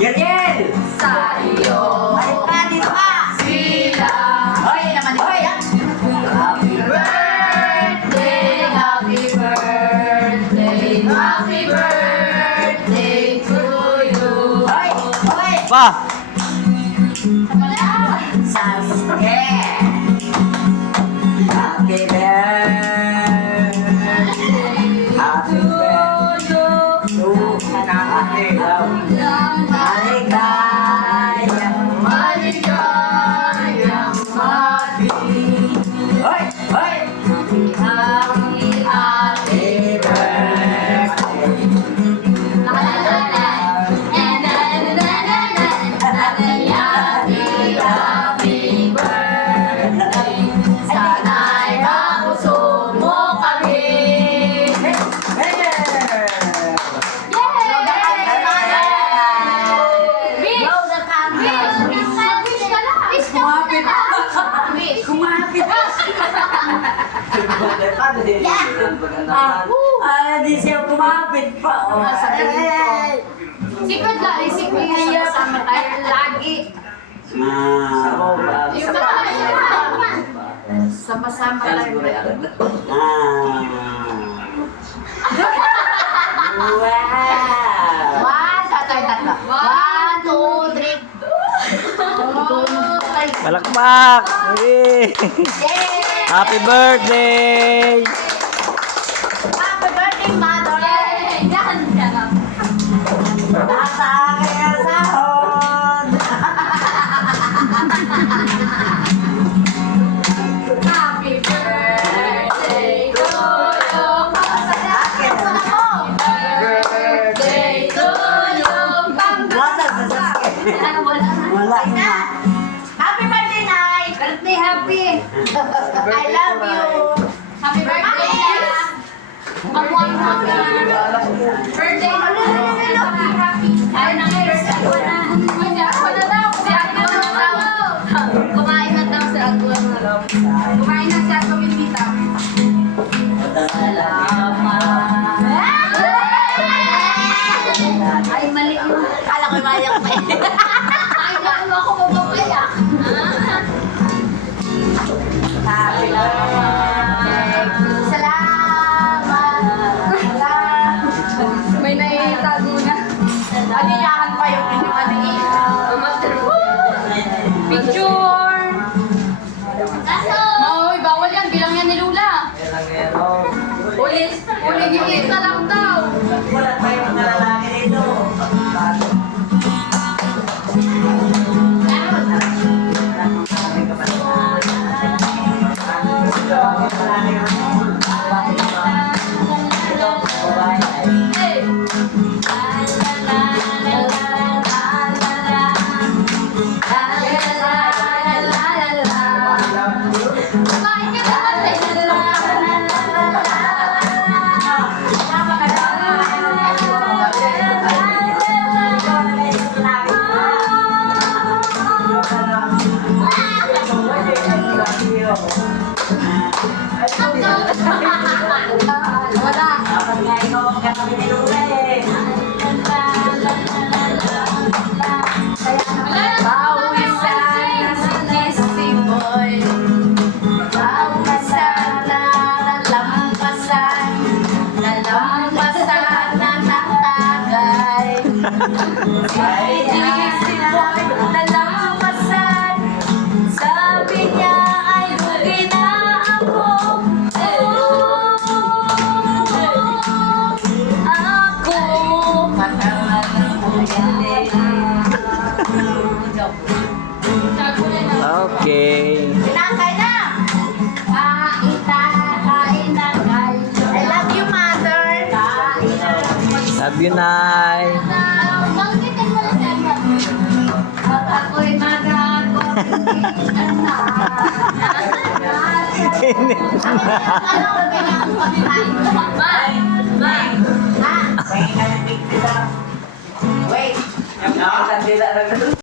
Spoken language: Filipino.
Yeriel! Sa'yo. Ay, dito ka! Sila. Hoy, naman ito. Hoy! Happy birthday, happy birthday, happy birthday to you. Hoy! Hoy! Pa! Sasuke! Happy birthday! Happy birthday to Maligayang Maligayang mati. Hoy! Hoy! Happy, happy Happy birthday! Sana'y mapuso mo kami. Di siya kumapit pa. Oh. Secret lang, secret niya. Sama tayo lagi. Yung sama-sama tayo. Wow! One, tatlo. 1, 2, 3. Palakpak! Yay! Yay! Happy birthday! Happy birthday, mother! Yay! Yan, yan. Nasa akin ang sahod! Happy birthday to you. Happy birthday to you. Nasa sasakyan. Wala na. Happy birthday, Nay! Birthday happy! I love you! Happy birthday, Nay! Ang birthday mo na! Happy, happy! Ay, birthday ko na! Ako na daw! Si Agwa na daw! Kumain na daw si Agwa na daw. Kumain na si Agwa Milita. Salamat! Ay, mali yun. Kala ko mayak pa eh. Ay, naku ako mapapayak. Happy birthday. Salamat. May naitago na. Aliyahan pa yung inyong aliin. Picture. Mauy, bawal yan. Bilang yan ni Lula. Ulit yung isa lang daw. Wala pa yung mga lalaki dito. Wala. Dapat nga ikaw ang katabi ni Lula eh. Bawisan si Boy. Bawisan na nalampasan. Nalampasan na natagay. Si Boy nalampasan. Sabi niya ay lugi na ako. Ako pataman ng ugali. Okay. Pinakay na! Kain na, kain. I love you, mother. Kain na. Love you, Nay. Bangkitin mo lang yan. At ako'y magagawin na. Wait. Yung nakasandila lang.